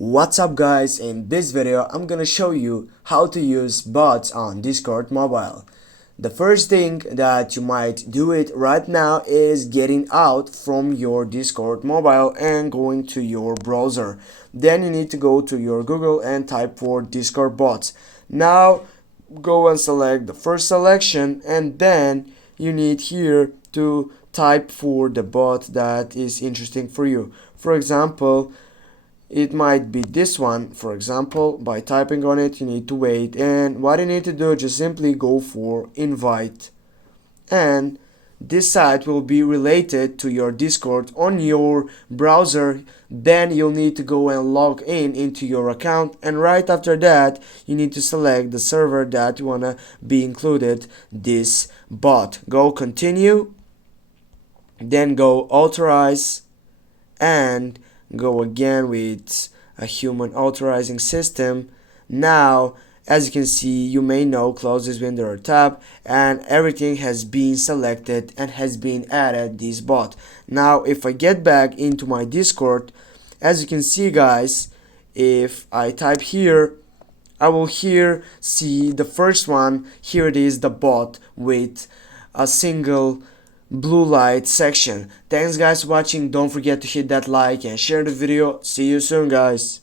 What's up guys, in this video I'm gonna show you how to use bots on Discord mobile. The first thing that you might do it right now is getting out from your Discord mobile and going to your browser. Then you need to go to your Google and type for Discord bots. Now go and select the first selection, and then you need here to type for the bot that is interesting for you. For example, it might be this one. For example, by typing on it you need to wait, and what you need to do, just simply go for invite, and this site will be related to your Discord on your browser. Then you'll need to go and log in into your account, and right after that you need to select the server that you wanna be included this bot. Go continue, then go authorize, and go again with a human authorizing system. Now, as you can see, you may now close this window or tab, and everything has been selected and has been added this bot. Now if I get back into my Discord, as you can see guys, if I type here, I will here see the first one. Here it is, the bot with a single blue light section. Thanks guys for watching. Don't forget to hit that like and share the video. See you soon guys.